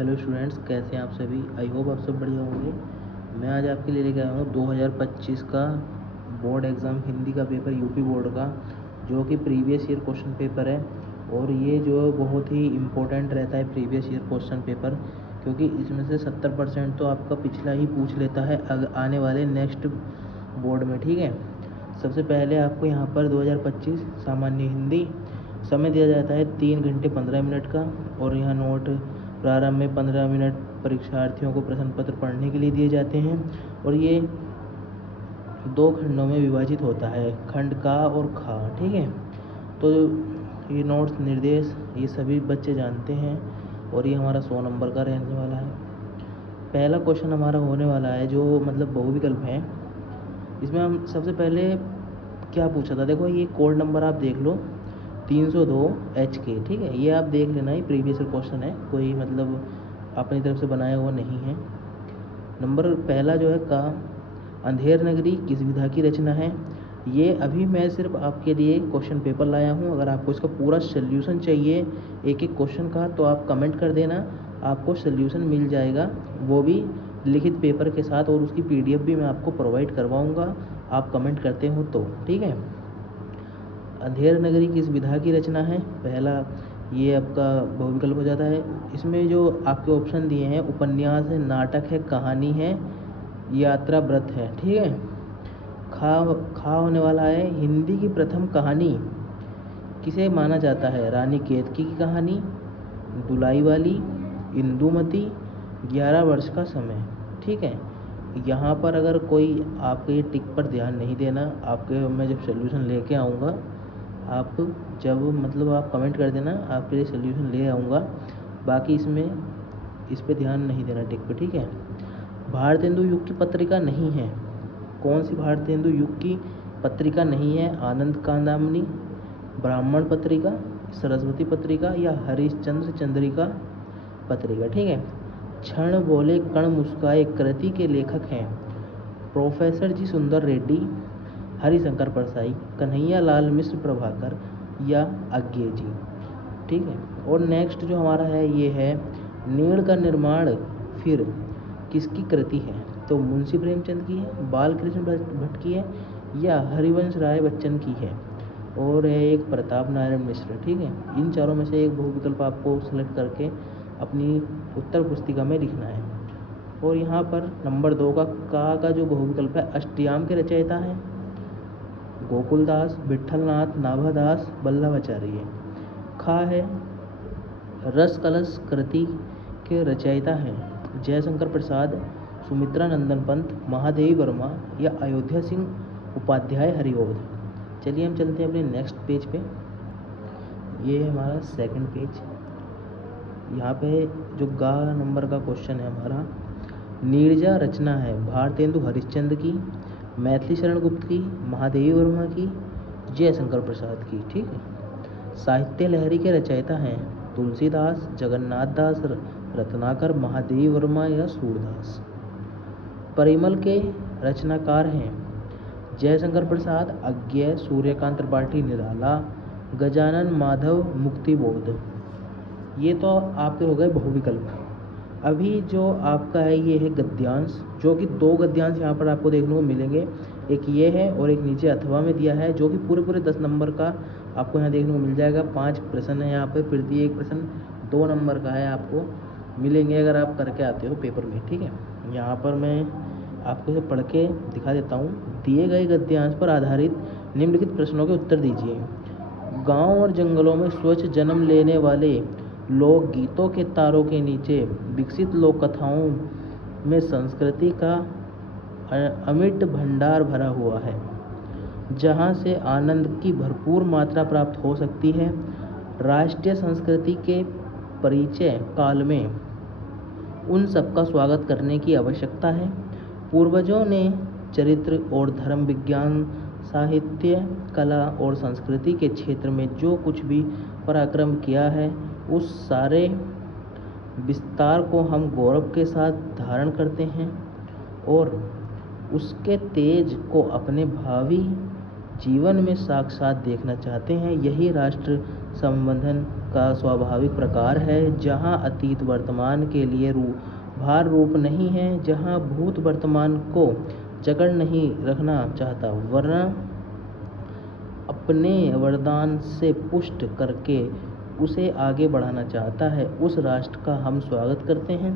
Hello students, कैसे हैं आप सभी। आई होप आप सब बढ़िया होंगे। मैं आज आपके लिए लेकर आया हूँ 2025 का बोर्ड एग्ज़ाम हिंदी का पेपर यूपी बोर्ड का, जो कि प्रीवियस ईयर क्वेश्चन पेपर है। और ये जो बहुत ही इम्पोर्टेंट रहता है प्रीवियस ईयर क्वेश्चन पेपर, क्योंकि इसमें से 70% तो आपका पिछला ही पूछ लेता है आने वाले नेक्स्ट बोर्ड में। ठीक है, सबसे पहले आपको यहाँ पर 2025 सामान्य हिंदी समय दिया जाता है 3 घंटे 15 मिनट का। और यहाँ नोट प्रारंभ में 15 मिनट परीक्षार्थियों को प्रश्न पत्र पढ़ने के लिए दिए जाते हैं। और ये 2 खंडों में विभाजित होता है, खंड का और खा। ठीक है, तो ये नोट्स निर्देश ये सभी बच्चे जानते हैं। और ये हमारा 100 नंबर का रहने वाला है। पहला क्वेश्चन हमारा होने वाला है जो मतलब बहुविकल्प है। इसमें हम सबसे पहले क्या पूछा था, देखो ये कोड नंबर आप देख लो 302 HK। ठीक है, ये आप देख लेना, ही प्रीवियस क्वेश्चन है, कोई मतलब अपनी तरफ से बनाया हुआ नहीं है। नंबर पहला जो है का, अंधेर नगरी किस विधा की रचना है। ये अभी मैं सिर्फ आपके लिए क्वेश्चन पेपर लाया हूँ। अगर आपको इसका पूरा सोल्यूशन चाहिए एक एक क्वेश्चन का, तो आप कमेंट कर देना, आपको सोल्यूशन मिल जाएगा, वो भी लिखित पेपर के साथ। और उसकी PDF भी मैं आपको प्रोवाइड करवाऊँगा, आप कमेंट करते हो तो। ठीक है, अंधेर नगरी किस विधा की रचना है, पहला ये आपका बहुविकल्प हो जाता है। इसमें जो आपके ऑप्शन दिए हैं, उपन्यास है, नाटक है, कहानी है, यात्रा व्रत है। ठीक है, खा होने वाला है, हिंदी की प्रथम कहानी किसे माना जाता है, रानी केतकी की कहानी, दुलाई वाली, इंदुमती, 11 वर्ष का समय। ठीक है, यहाँ पर अगर कोई आपके ये टिक पर ध्यान नहीं देना, आपके मैं जब सोल्यूशन लेके आऊँगा, आप जब मतलब आप कमेंट कर देना, आपके लिए सोल्यूशन ले आऊँगा। बाकी इसमें इस पे ध्यान नहीं देना टिक पे। ठीक है, भारतेंदु युग की पत्रिका नहीं है, कौन सी भारतेंदु युग की पत्रिका नहीं है, आनंद कांदामनी, ब्राह्मण पत्रिका, सरस्वती पत्रिका या हरिश्चंद्र चंद्रिका पत्रिका। ठीक है, क्षण बोले कण मुस्काए कृति के लेखक हैं प्रोफेसर जी सुंदर रेड्डी, हरिशंकर परसाई, कन्हैया लाल मिश्र प्रभाकर या अज्ञे जी। ठीक है, और नेक्स्ट जो हमारा है ये है, नीड़ का निर्माण फिर किसकी कृति है, तो मुंशी प्रेमचंद की है, बाल कृष्ण भट्ट की है या हरिवंश राय बच्चन की है, और है एक प्रताप नारायण मिश्र। ठीक है, इन चारों में से एक बहुविकल्प आपको सेलेक्ट करके अपनी उत्तर पुस्तिका में लिखना है। और यहाँ पर नंबर 2 का जो बहुविकल्प है, अष्टयाम के रचयिता हैं गोकुलदास, विट्ठलनाथ, नाभादास, वल्लभाचार्य। खा है, रस कलश कृति के रचयिता हैं जयशंकर प्रसाद, सुमित्रा नंदन पंत, महादेवी वर्मा या अयोध्या सिंह उपाध्याय हरिओध। चलिए हम चलते हैं अपने नेक्स्ट पेज पे। ये है हमारा सेकंड पेज। यहाँ पे जो गा नंबर का क्वेश्चन है हमारा, नीरजा रचना है भारतेंदु हरिश्चंद्र की, मैथिली शरण गुप्त की, महादेवी वर्मा की, जयशंकर प्रसाद की। ठीक है, साहित्य लहरी के रचयिता हैं तुलसीदास, जगन्नाथ दास, रत्नाकर, महादेवी वर्मा या सूरदास। परिमल के रचनाकार हैं जयशंकर प्रसाद, अज्ञे, सूर्यकांत त्रिपाठी निराला, गजानन माधव मुक्तिबोध। ये तो आपके हो गए बहुविकल्प। अभी जो आपका है ये है गद्यांश, जो कि 2 गद्यांश यहाँ पर आपको देखने को मिलेंगे। एक ये है और एक नीचे अथवा में दिया है, जो कि पूरे 10 नंबर का आपको यहाँ देखने को मिल जाएगा। 5 प्रश्न है यहाँ पे, फिर भी एक प्रश्न 2 नंबर का है, आपको मिलेंगे अगर आप करके आते हो पेपर में। ठीक है, यहाँ पर मैं आपको इसे पढ़ के दिखा देता हूँ। दिए गए गद्यांश पर आधारित निम्नलिखित प्रश्नों के उत्तर दीजिए। गाँव और जंगलों में स्वच्छ जन्म लेने वाले लोकगीतों के तारों के नीचे विकसित लोक कथाओं में संस्कृति का अमिट भंडार भरा हुआ है, जहाँ से आनंद की भरपूर मात्रा प्राप्त हो सकती है। राष्ट्रीय संस्कृति के परिचय काल में उन सबका स्वागत करने की आवश्यकता है। पूर्वजों ने चरित्र और धर्म विज्ञान, साहित्य, कला और संस्कृति के क्षेत्र में जो कुछ भी पराक्रम किया है, उस सारे विस्तार को हम गौरव के साथ धारण करते हैं और उसके तेज को अपने भावी जीवन में साक्षात देखना चाहते हैं। यही राष्ट्र संबंधन का स्वाभाविक प्रकार है, जहाँ अतीत वर्तमान के लिए भार रूप नहीं है, जहाँ भूत वर्तमान को जकड़ नहीं रखना चाहता, वरना अपने वरदान से पुष्ट करके उसे आगे बढ़ाना चाहता है, उस राष्ट्र का हम स्वागत करते हैं।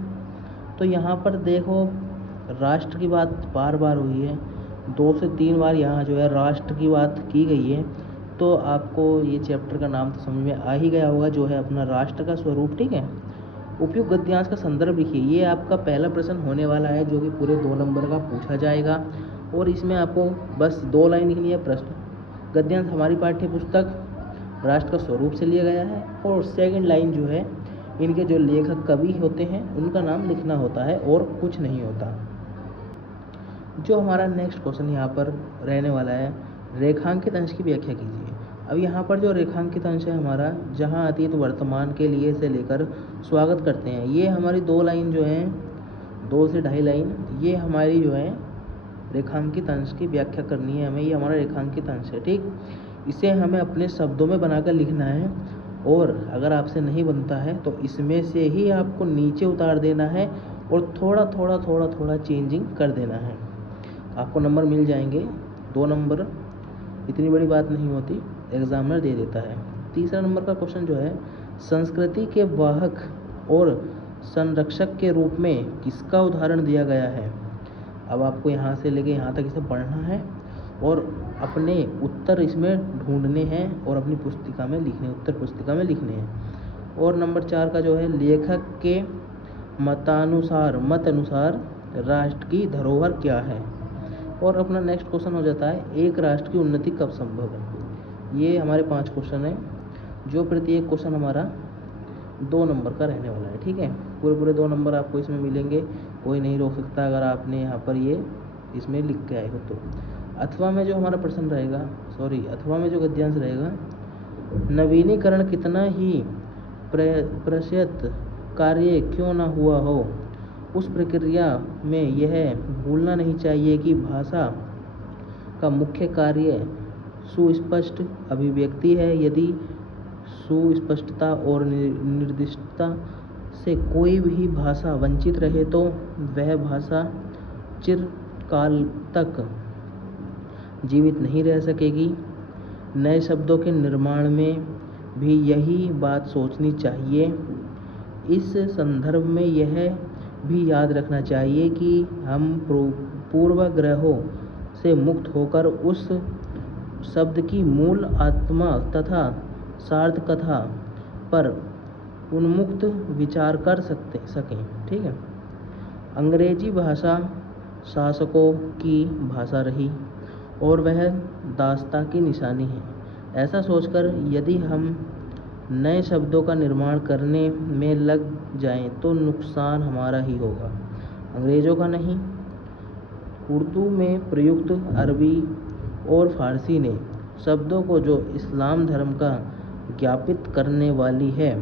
तो यहाँ पर देखो राष्ट्र की बात बार बार हुई है, 2 से 3 बार यहाँ जो है राष्ट्र की बात की गई है। तो आपको ये चैप्टर का नाम तो समझ में आ ही गया होगा, जो है अपना राष्ट्र का स्वरूप। ठीक है, उपयुक्त गद्यांश का संदर्भ लिखिए। ये आपका पहला प्रश्न होने वाला है, जो कि पूरे 2 नंबर का पूछा जाएगा, और इसमें आपको बस 2 लाइन लिखनी है। प्रश्न गद्यांश हमारी पाठ्य पुस्तक राष्ट्र का स्वरूप से लिया गया है, और सेकंड लाइन जो है इनके जो लेखक कवि होते हैं उनका नाम लिखना होता है, और कुछ नहीं होता। जो हमारा नेक्स्ट क्वेश्चन यहाँ पर रहने वाला है, रेखांकित अंश की व्याख्या कीजिए। अब यहाँ पर जो रेखांकित अंश है हमारा, जहाँ अतीत वर्तमान के लिए से लेकर स्वागत करते हैं, ये हमारी 2 लाइन जो हैं, 2 से 2.5 लाइन, ये हमारी जो है रेखांकित अंश की व्याख्या करनी है हमें। ये हमारा रेखांकित अंश है। ठीक, इसे हमें अपने शब्दों में बनाकर लिखना है, और अगर आपसे नहीं बनता है तो इसमें से ही आपको नीचे उतार देना है, और थोड़ा थोड़ा चेंजिंग कर देना है। आपको नंबर मिल जाएंगे, 2 नंबर, इतनी बड़ी बात नहीं होती, एग्जामिनर दे देता है। तीसरा नंबर का क्वेश्चन जो है, संस्कृति के वाहक और संरक्षक के रूप में किसका उदाहरण दिया गया है। अब आपको यहाँ से लेके यहाँ तक इसे पढ़ना है, और अपने उत्तर इसमें ढूंढने हैं, और अपनी पुस्तिका में लिखने, उत्तर पुस्तिका में लिखने हैं। और नंबर 4 का जो है, लेखक के मत अनुसार राष्ट्र की धरोहर क्या है। और अपना नेक्स्ट क्वेश्चन हो जाता है, एक राष्ट्र की उन्नति कब संभव है। ये हमारे 5 क्वेश्चन हैं, जो प्रत्येक क्वेश्चन हमारा 2 नंबर का रहने वाला है। ठीक है, पूरे 2 नंबर आपको इसमें मिलेंगे, कोई नहीं रोक सकता अगर आपने यहाँ पर ये इसमें लिख के आए हो तो। अथवा में जो हमारा प्रश्न रहेगा, अथवा में जो गद्यांश रहेगा, नवीनीकरण कितना ही प्रशस्त कार्य क्यों न हुआ हो, उस प्रक्रिया में यह भूलना नहीं चाहिए कि भाषा का मुख्य कार्य सुस्पष्ट अभिव्यक्ति है। यदि सुस्पष्टता और निर्दिष्टता से कोई भी भाषा वंचित रहे तो वह भाषा चिरकाल तक जीवित नहीं रह सकेगी। नए शब्दों के निर्माण में भी यही बात सोचनी चाहिए। इस संदर्भ में यह भी याद रखना चाहिए कि हम पूर्वाग्रहों से मुक्त होकर उस शब्द की मूल आत्मा तथा सार्थकता पर उन्मुक्त विचार कर सकें। ठीक है, अंग्रेजी भाषा शासकों की भाषा रही, और वह दासता की निशानी है। ऐसा सोचकर यदि हम नए शब्दों का निर्माण करने में लग जाएं तो नुकसान हमारा ही होगा, अंग्रेज़ों का नहीं। उर्दू में प्रयुक्त अरबी और फारसी ने शब्दों को जो इस्लाम धर्म का ज्ञापित करने वाली है,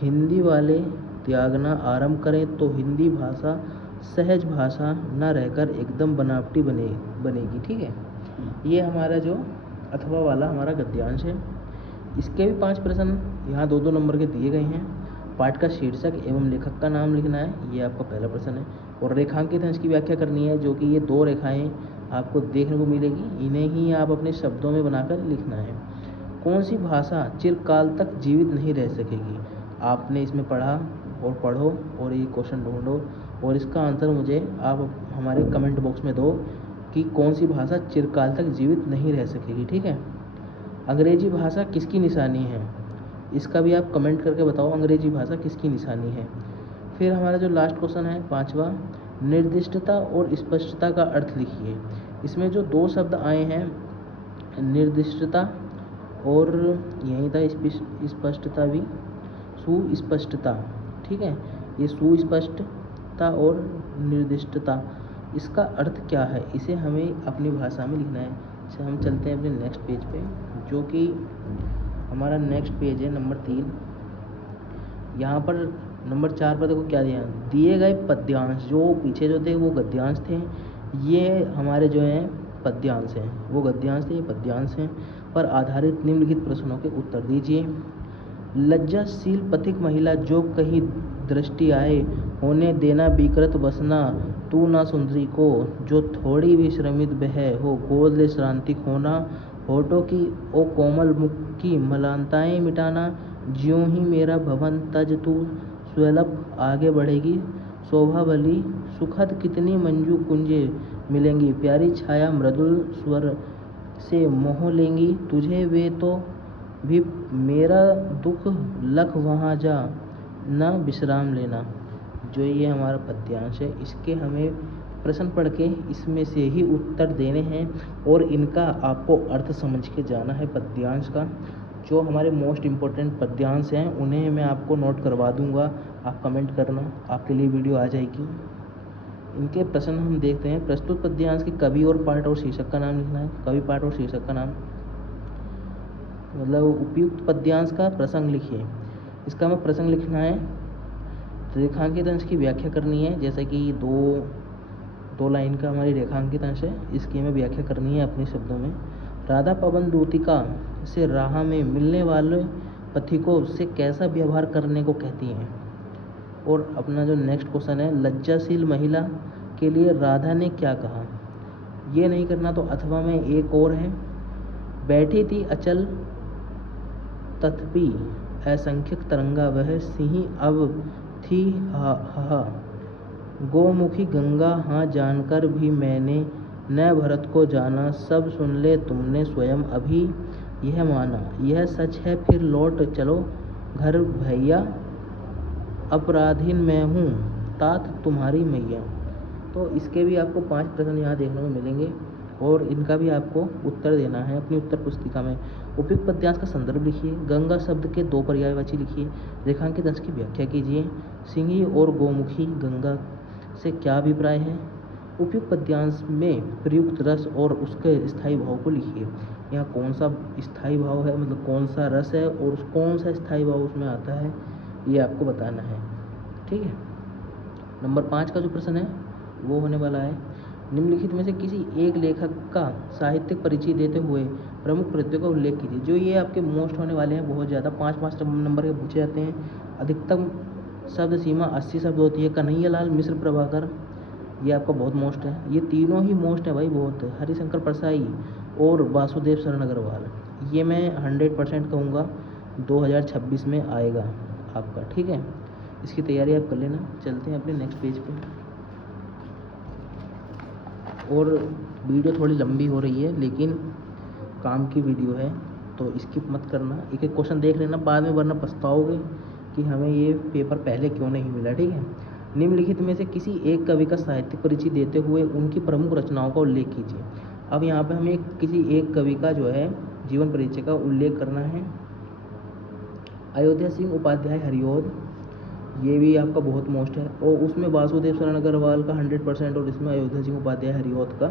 हिंदी वाले त्यागना आरंभ करें तो हिंदी भाषा सहज भाषा न रहकर एकदम बनावटी बनेगी। ठीक है, ये हमारा जो अथवा वाला हमारा गद्यांश है, इसके भी 5 प्रश्न यहाँ 2-2 नंबर के दिए गए हैं। पाठ का शीर्षक एवं लेखक का नाम लिखना है, ये आपका पहला प्रश्न है। और रेखांकित अंश की व्याख्या करनी है, जो कि ये 2 रेखाएं आपको देखने को मिलेगी, इन्हें ही आप अपने शब्दों में बनाकर लिखना है। कौन सी भाषा चिरकाल तक जीवित नहीं रह सकेगी। आपने इसमें पढ़ा और पढ़ो, और ये क्वेश्चन ढूंढो, और इसका आंसर मुझे आप हमारे कमेंट बॉक्स में दो कि कौन सी भाषा चिरकाल तक जीवित नहीं रह सकेगी। ठीक है, अंग्रेजी भाषा किसकी निशानी है, इसका भी आप कमेंट करके बताओ, अंग्रेजी भाषा किसकी निशानी है। फिर हमारा जो लास्ट क्वेश्चन है 5वां, निर्दिष्टता और स्पष्टता का अर्थ लिखिए। इसमें जो 2 शब्द आए हैं, निर्दिष्टता और यही था स्पष्टता भी, सुस्पष्टता। ठीक है, ये सुस्पष्टता और निर्दिष्टता, इसका अर्थ क्या है, इसे हमें अपनी भाषा में लिखना है। अच्छा, हम चलते हैं अपने नेक्स्ट पेज पे, जो कि हमारा नेक्स्ट पेज है नंबर 3। यहाँ पर नंबर 4 पर देखो क्या दिए गए पद्यांश, जो पीछे जो थे वो गद्यांश थे, ये हमारे जो हैं पद्यांश हैं, वो गद्यांश थे, ये पद्यांश हैं। पर आधारित निम्नलिखित प्रश्नों के उत्तर दीजिए। लज्जाशील पथिक महिला जो कहीं दृष्टि आए, होने देना विकृत बसना तू ना सुंदरी को, जो थोड़ी भी श्रमित बह हो गोद ले श्रांति खोना, होठों की ओ कोमल मुख की मलानताएं मिटाना, ज्यों ही मेरा भवन तज तू स्वल्प आगे बढ़ेगी, शोभा भली सुखद कितनी मंजू कुंजे मिलेंगी, प्यारी छाया मृदुल स्वर से मोह लेंगी, तुझे वे तो भी मेरा दुख लख वहाँ जा न विश्राम लेना। जो ये हमारा पद्यांश है, इसके हमें प्रश्न पढ़ के इसमें से ही उत्तर देने हैं और इनका आपको अर्थ समझ के जाना है पद्यांश का। जो हमारे मोस्ट इम्पोर्टेंट पद्यांश हैं उन्हें मैं आपको नोट करवा दूंगा, आप कमेंट करना, आपके लिए वीडियो आ जाएगी। इनके प्रश्न हम देखते हैं। प्रस्तुत पद्यांश के कवि और पाठ और शीर्षक का नाम लिखना है। कवि, पाठ और शीर्षक का नाम, मतलब उपयुक्त पद्यांश का प्रसंग लिखिए। इसका हमें प्रसंग लिखना है। रेखांकित अंश की व्याख्या करनी है, जैसे कि दो लाइन का हमारी रेखांकित अंश है, इसकी हमें व्याख्या करनी है अपने शब्दों में। राधा पवन दूतिका से राह में मिलने वाले पथिकों से कैसा व्यवहार करने को कहती हैं। और अपना जो नेक्स्ट क्वेश्चन है, लज्जाशील महिला के लिए राधा ने क्या कहा। ये नहीं करना तो अथवा में एक और है, बैठी थी अचल तथपि असंख्यक तरंगा वह, सिंही अब थी हा गोमुखी गंगा, हाँ जानकर भी मैंने न भरत को जाना, सब सुन ले तुमने स्वयं अभी यह माना, यह सच है फिर लौट चलो घर भैया, अपराधीन मैं हूँ तात तुम्हारी मैया। तो इसके भी आपको 5 प्रश्न यहाँ देखने को मिलेंगे और इनका भी आपको उत्तर देना है अपनी उत्तर पुस्तिका में। उपयुक्त पद्यांश का संदर्भ लिखिए, गंगा शब्द के 2 पर्यायवाची लिखिए, रेखांकित अंश की व्याख्या कीजिए, सिंही और गोमुखी गंगा से क्या अभिप्राय है। उपयुक्त पद्यांश में प्रयुक्त रस और उसके स्थायी भाव को लिखिए। यहाँ कौन सा स्थायी भाव है, मतलब कौन सा रस है और कौन सा स्थायी भाव उसमें आता है, ये आपको बताना है। ठीक है। नंबर 5 का जो प्रश्न है वो होने वाला है, निम्नलिखित में से किसी एक लेखक का साहित्यिक परिचय देते हुए प्रमुख कृतियों का उल्लेख कीजिए। जो ये आपके मोस्ट होने वाले हैं, बहुत ज़्यादा 5-5 नंबर के पूछे जाते हैं। अधिकतम शब्द सीमा 80 शब्द होती है। कन्हैयालाल मिश्र प्रभाकर, ये आपका बहुत मोस्ट है। ये तीनों ही मोस्ट है भाई, बहुत। हरिशंकर परसाई और वासुदेव शरण अग्रवाल, ये मैं 100% कहूँगा 2026 में आएगा आपका। ठीक है, इसकी तैयारी आप कर लेना। चलते हैं अपने नेक्स्ट पेज पे। और वीडियो थोड़ी लंबी हो रही है लेकिन काम की वीडियो है तो स्किप मत करना, एक एक क्वेश्चन देख लेना बाद में, वरना पछताओगे कि हमें ये पेपर पहले क्यों नहीं मिला। ठीक है। निम्नलिखित में से किसी एक कवि का साहित्यिक परिचय देते हुए उनकी प्रमुख रचनाओं का उल्लेख कीजिए। अब यहाँ पे हमें किसी एक कवि का जो है जीवन परिचय का उल्लेख करना है। अयोध्या सिंह उपाध्याय हरिऔध, ये भी आपका बहुत मोस्ट है। और उसमें वासुदेव शरण अग्रवाल का 100% और इसमें अयोध्या सिंह उपाध्याय हरिऔध का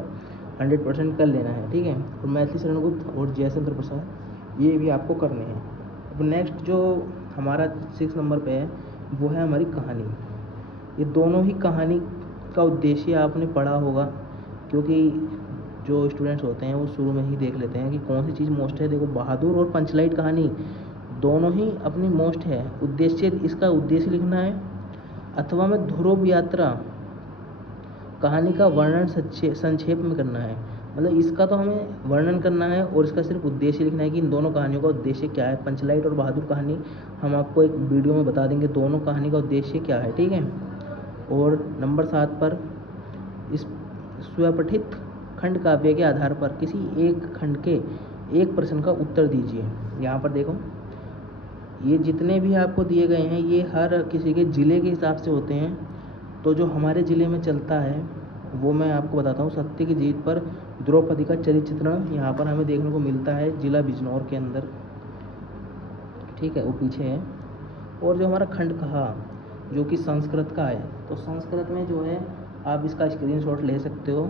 100% कर लेना है। ठीक है। और मैथिली शरण गुप्त और जयशंकर प्रसाद, ये भी आपको करने हैं। अब नेक्स्ट जो हमारा 6 नंबर पे है वो है हमारी कहानी। ये दोनों ही कहानी का उद्देश्य आपने पढ़ा होगा, क्योंकि जो स्टूडेंट्स होते हैं वो शुरू में ही देख लेते हैं कि कौन सी चीज़ मोस्ट है। देखो, बहादुर और पंचलाइट कहानी दोनों ही अपनी मोस्ट है। उद्देश्य, इसका उद्देश्य लिखना है। अथवा में ध्रुव यात्रा कहानी का वर्णन संक्षेप में करना है, मतलब इसका तो हमें वर्णन करना है और इसका सिर्फ उद्देश्य लिखना है कि इन दोनों कहानियों का उद्देश्य क्या है। पंचलाइट और बहादुर कहानी हम आपको एक वीडियो में बता देंगे दोनों कहानी का उद्देश्य क्या है। ठीक है। और नंबर 7 पर, इस स्वपठित खंड काव्य के आधार पर किसी एक खंड के एक प्रश्न का उत्तर दीजिए। यहाँ पर देखो, ये जितने भी आपको दिए गए हैं ये हर किसी के ज़िले के हिसाब से होते हैं। तो जो हमारे ज़िले में चलता है वो मैं आपको बताता हूँ। सत्य की जीत पर द्रौपदी का चरित्र चित्रण यहाँ पर हमें देखने को मिलता है जिला बिजनौर के अंदर। ठीक है, वो पीछे है। और जो हमारा खंड कहा जो कि संस्कृत का है, तो संस्कृत में जो है आप इसका स्क्रीनशॉट ले सकते हो।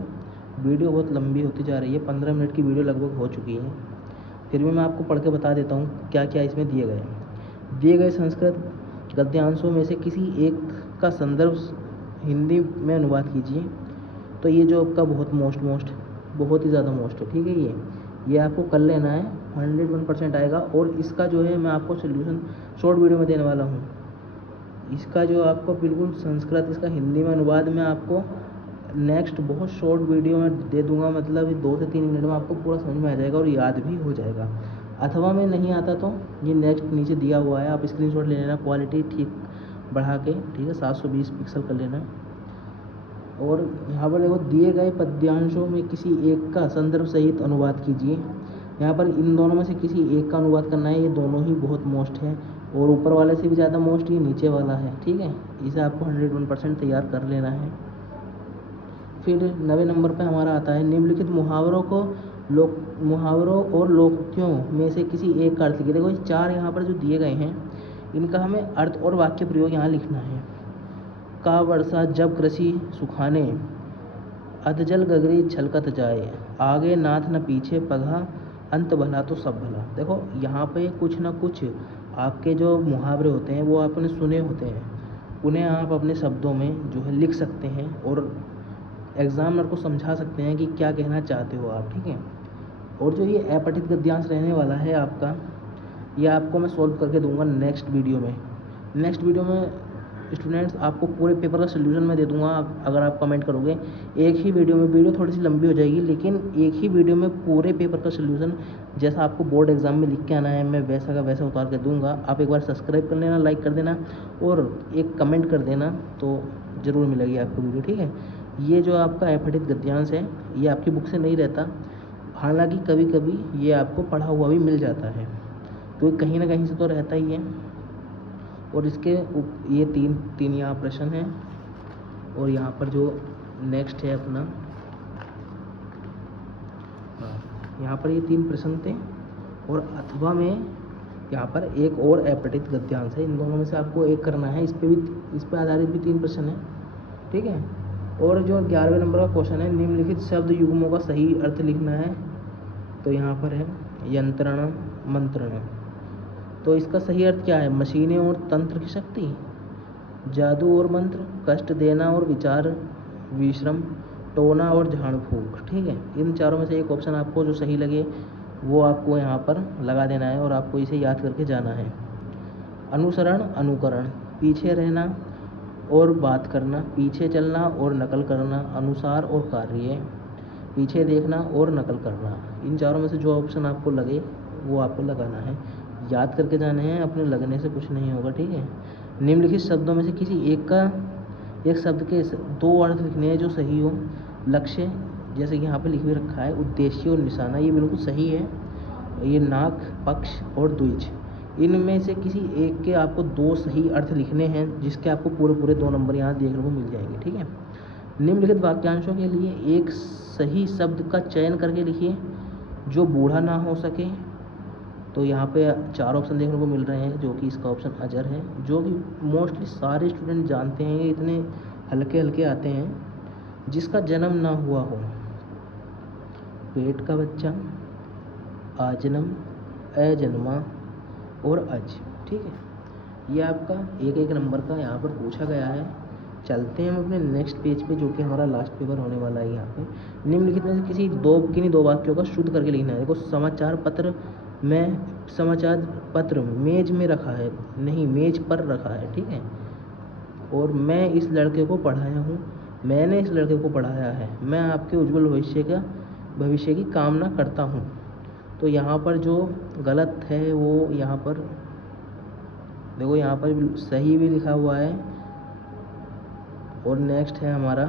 वीडियो बहुत लंबी होती जा रही है, 15 मिनट की वीडियो लगभग हो चुकी है, फिर भी मैं आपको पढ़ के बता देता हूँ क्या क्या इसमें दिए गए हैं। दिए गए संस्कृत गद्यांशों में से किसी एक का संदर्भ हिंदी में अनुवाद कीजिए। तो ये जो आपका बहुत ही ज़्यादा मोस्ट है। ठीक है, ये आपको कर लेना है 101% आएगा। और इसका जो है मैं आपको सोल्यूशन शॉर्ट वीडियो में देने वाला हूँ। इसका जो आपको बिल्कुल संस्कृत, इसका हिंदी में अनुवाद मैं आपको नेक्स्ट बहुत शॉर्ट वीडियो में दे दूंगा, मतलब 2 से 3 मिनट में आपको पूरा समझ में आ जाएगा और याद भी हो जाएगा। अथवा में नहीं आता तो ये नेक्स्ट नीचे दिया हुआ है, आप स्क्रीनशॉट ले लेना, क्वालिटी ठीक बढ़ा के, ठीक है, 720 पिक्सल कर लेना। और यहाँ पर देखो, दिए गए पद्यांशों में किसी एक का संदर्भ सहित अनुवाद कीजिए। यहाँ पर इन दोनों में से किसी एक का अनुवाद करना है, ये दोनों ही बहुत मोस्ट है, और ऊपर वाले से भी ज़्यादा मोस्ट ये नीचे वाला है, ठीक है। इसे आपको 101% तैयार कर लेना है। फिर 90 नंबर पे हमारा आता है, निम्नलिखित मुहावरों और लोकोक्तियों में से किसी एक का अर्थ लिखिए। देखो, 4 यहाँ पर जो दिए गए हैं, इनका हमें अर्थ और वाक्य प्रयोग यहाँ लिखना है। का वर्षा जब कृषि सुखाने, अधजल गगरी छलकत जाए, आगे नाथ न पीछे पगहा, अंत भला तो सब भला। देखो, यहाँ पे कुछ ना कुछ आपके जो मुहावरे होते हैं वो आपने सुने होते हैं, उन्हें आप अपने शब्दों में जो है लिख सकते हैं और एग्जामिनर को समझा सकते हैं कि क्या कहना चाहते हो आप, ठीक है। और जो ये अपठित गद्यांश रहने वाला है आपका, ये आपको मैं सॉल्व करके दूंगा नेक्स्ट वीडियो में। नेक्स्ट वीडियो में स्टूडेंट्स आपको पूरे पेपर का सोल्यूशन मैं दे दूंगा, अगर आप कमेंट करोगे। एक ही वीडियो में, वीडियो थोड़ी सी लंबी हो जाएगी, लेकिन एक ही वीडियो में पूरे पेपर का सोल्यूशन जैसा आपको बोर्ड एग्जाम में लिख के आना है, मैं वैसा का वैसा उतार के दूंगा। आप एक बार सब्सक्राइब कर लेना, लाइक कर देना और एक कमेंट कर देना, तो ज़रूर मिलेगी आपको वीडियो, ठीक है। ये जो आपका अपठित गद्यांश है, ये आपकी बुक से नहीं रहता, हालांकि कभी कभी ये आपको पढ़ा हुआ भी मिल जाता है, तो कहीं ना कहीं से तो रहता ही है। और इसके ये तीन यहाँ प्रश्न हैं, और यहाँ पर जो नेक्स्ट है अपना, यहाँ पर ये 3 प्रश्न थे, और अथवा में यहाँ पर एक और अपठित गद्यांश है। इन दोनों में से आपको एक करना है, इस पे आधारित भी 3 प्रश्न हैं, ठीक है। और जो 11वें नंबर का क्वेश्चन है, निम्नलिखित शब्द युग्मों का सही अर्थ लिखना है। तो यहाँ पर है यंत्रणा, मंत्रणा। तो इसका सही अर्थ क्या है? मशीनें और तंत्र की शक्ति, जादू और मंत्र, कष्ट देना और विचार विश्रम, टोना और झाड़ फूक, ठीक है। इन चारों में से एक ऑप्शन आपको जो सही लगे वो आपको यहाँ पर लगा देना है और आपको इसे याद करके जाना है। अनुसरण, अनुकरण, पीछे रहना और बात करना, पीछे चलना और नकल करना, अनुसार और कार्य, पीछे देखना और नकल करना। इन चारों में से जो ऑप्शन आपको लगे वो आपको लगाना है, याद करके जाने हैं, अपने लगने से कुछ नहीं होगा, ठीक है। निम्नलिखित शब्दों में से किसी एक शब्द के 2 अर्थ लिखने हैं जो सही हो। लक्ष्य, जैसे कि यहाँ पे लिख भी रखा है, उद्देश्य और निशाना, ये बिल्कुल सही है। ये नाक, पक्ष और द्विज, इनमें से किसी एक के आपको 2 सही अर्थ लिखने हैं, जिसके आपको पूरे 2 नंबर यहाँ देखने को मिल जाएंगे, ठीक है। निम्नलिखित वाक्यांशों के लिए एक सही शब्द का चयन करके लिखिए जो बूढ़ा ना हो सके। तो यहाँ पे 4 ऑप्शन देखने को मिल रहे हैं, जो कि इसका ऑप्शन अजर है, जो कि मोस्टली सारे स्टूडेंट जानते हैं, ये इतने हल्के हल्के आते हैं। जिसका जन्म ना हुआ हो, पेट का बच्चा, आजन्म, अजन्मा और अज, ठीक है। ये आपका एक नंबर का यहाँ पर पूछा गया है। चलते हैं हम अपने नेक्स्ट पेज पे, जो कि हमारा लास्ट पेपर होने वाला है। यहाँ पे निम्नलिखित में से किन्हीं 2 वाक्यों का शुद्ध करके लिखना है। देखो, समाचार पत्र मेज में रखा है, नहीं मेज पर रखा है, ठीक है। और मैं इस लड़के को पढ़ाया हूँ, मैंने इस लड़के को पढ़ाया है, मैं आपके उज्जवल भविष्य की कामना करता हूँ। तो यहाँ पर जो गलत है वो यहाँ पर देखो, यहाँ पर सही भी लिखा हुआ है। और नेक्स्ट है हमारा,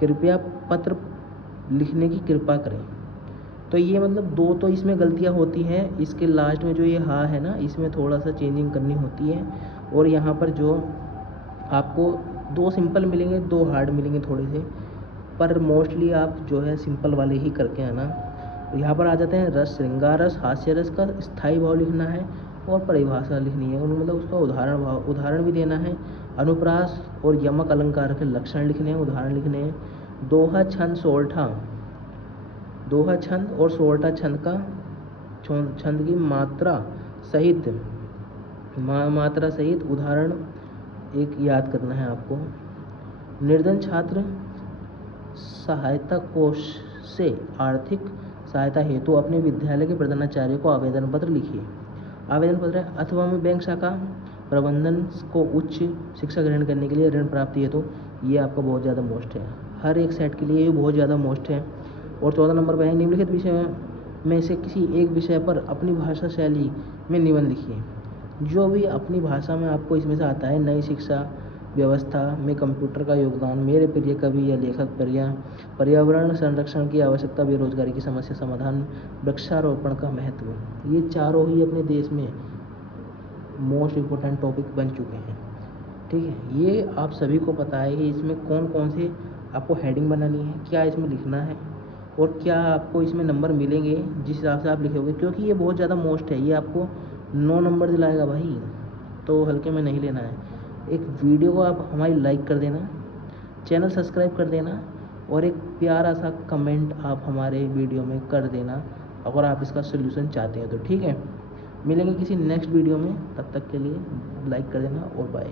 कृपया पत्र लिखने की कृपा करें। तो ये मतलब 2 तो इसमें गलतियाँ होती हैं। इसके लास्ट में जो ये हा है ना, इसमें थोड़ा सा चेंजिंग करनी होती है। और यहाँ पर जो आपको 2 सिंपल मिलेंगे, 2 हार्ड मिलेंगे थोड़े से, पर मोस्टली आप जो है सिंपल वाले ही करके आना। तो यहाँ पर आ जाते हैं रस, श्रृंगार रस, हास्य रस का स्थायी भाव लिखना है और परिभाषा लिखनी है, मतलब उसका उदाहरण भी देना है। अनुप्रास और यमक अलंकार के लक्षण लिखने हैं, उदाहरण लिखने हैं। दोहा, छंद, सोरठा, दोहा छंद और सोरठा छंद की मात्रा सहित उदाहरण एक याद करना है आपको। निर्धन छात्र सहायता कोष से आर्थिक सहायता हेतु अपने विद्यालय के प्रधानाचार्य को आवेदन पत्र लिखिए। आवेदन पत्र अथवा में बैंक शाखा प्रबंधन को उच्च शिक्षा ग्रहण करने के लिए ऋण प्राप्ति है, तो ये आपका बहुत ज़्यादा मोस्ट है, हर एक सेट के लिए ये बहुत ज़्यादा मोस्ट है। और 14 नंबर पर है निम्नलिखित विषय में से किसी एक विषय पर अपनी भाषा शैली में निबंध लिखिए। जो भी अपनी भाषा में आपको इसमें से आता है, नई शिक्षा व्यवस्था में कंप्यूटर का योगदान, मेरे प्रिय कवि या लेखक, पर्यावरण संरक्षण की आवश्यकता, बेरोजगारी की समस्या समाधान, वृक्षारोपण का महत्व, ये चारों ही अपने देश में मोस्ट इम्पोर्टेंट टॉपिक बन चुके हैं। ठीक है, ये आप सभी को पता है कि इसमें कौन कौन से आपको हेडिंग बनानी है, क्या इसमें लिखना है और क्या आपको इसमें नंबर मिलेंगे जिस हिसाब से आप लिखोगे, क्योंकि ये बहुत ज़्यादा मोस्ट है, ये आपको 9 नंबर दिलाएगा भाई, तो हल्के में नहीं लेना है। एक वीडियो को आप हमारी लाइक कर देना, चैनल सब्सक्राइब कर देना और एक प्यारा सा कमेंट आप हमारे वीडियो में कर देना अगर आप इसका सोल्यूशन चाहते हैं तो। ठीक है, मिलेंगे किसी नेक्स्ट वीडियो में, तब तक के लिए लाइक कर देना और बाय।